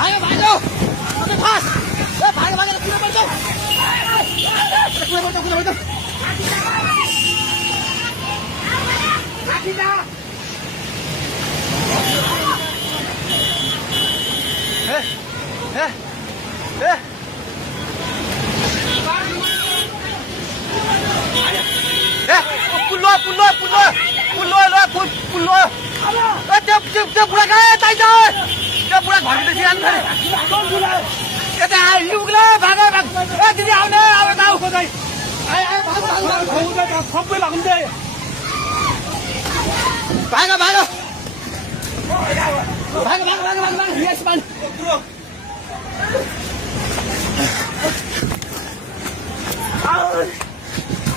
भाग्यो भाग्यो फास ए भाग्यो भाग्यो किन पर्छौ कुन राखी जा ए पुल्लो पुल्लो पुल्लो पुल्लो पुल्लो त्यो बुढा कहाँ ताइ छ त्यो बुढा घरभित्र जानु पर्यो यता आइपुग्ला भाग ए दिदी आउने आउने गाउँ खोज्दै सबै लाग्दै भाग भाग भाग भाग भाग भाग भाग यस मान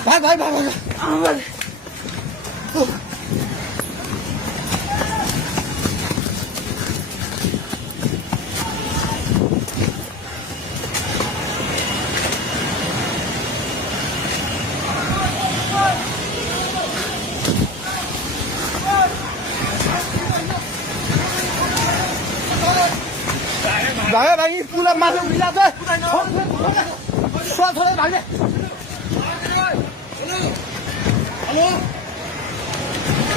भाग भाग भाग भाग भागे भागी पुला माथि उभिला छ छोडे भागे हेलो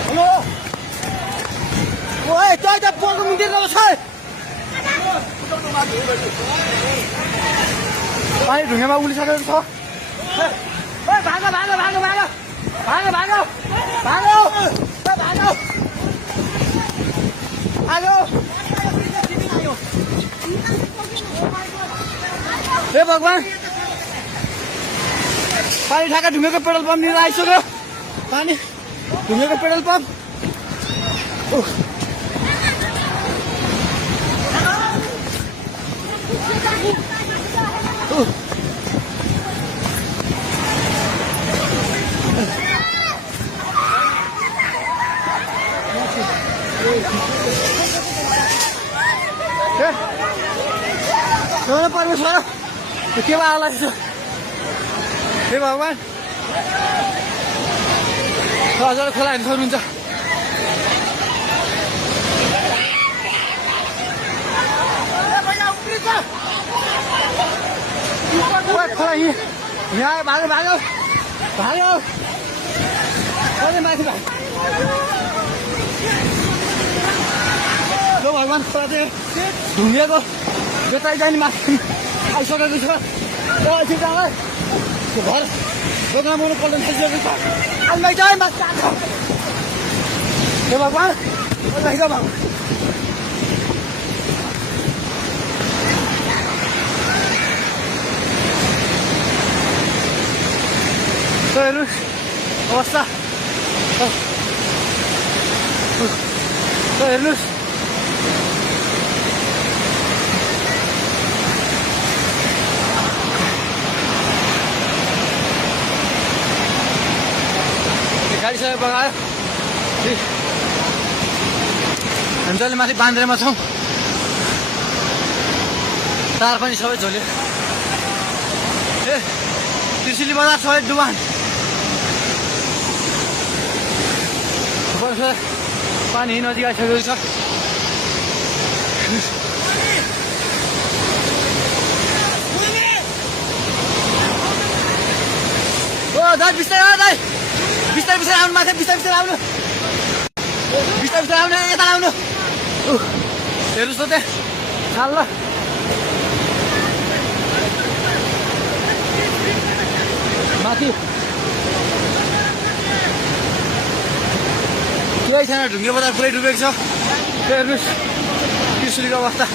हेलो ओए त्यो त पोको मिटेर छ पानी ढुङ्गामा उलिसकेको छ ए भाग भाग भाग भाग भाग भाग भाग भाग आयो हे भगवान पानी ठाका ढुङ्गेको पेट्रोल पम्प लिएर आइसक्यो पानी ढुङ्गेको पेट्रोल पम्प परमेश्वर के आला हे भगवान हजुर खोला हेर्नु सक्नुहुन्छ खोला यहाँ भाग्यो भाग्यो भाग्यो माथि भाग्यो भगवान खोला चाहिँ ढुङ्गेको बेताइ जाने माथि आइसकेको छ एकछिन जाँदै घर दोकान बनाउनु पल्ट थालिसकेको छ आइमाइ जाए माथि हे भगवान भगवान हेर्नुहोस् अवस्था हेर्नुहोस् गाडी सबै बगायो हामी जहिले माथि बान्द्रेमा छौँ तार पनि सबै झोल्यो ए त्रिशुली बजार सबै डुबान पानी नजिक आइसकेको छ ओ दाइ बिस्तारै दाइ बिस्तारै बिस्तारै आउनु माथि बिस्तारै बिस्तारै आउनु बिस्तारै बिस्तारै आउनु यता आउनु हेर्नुहोस् त त्यहाँ खाल ल माथि केही छैन ढुङ्गे बजार पुरै डुबेको छ हेर्नुहोस् त्रिशुलीको अवस्था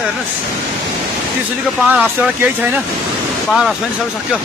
हेर्नुहोस् त्रिशुलीको पावर हाउस एउटा केही छैन पावर हाउस पनि सबै सक्यो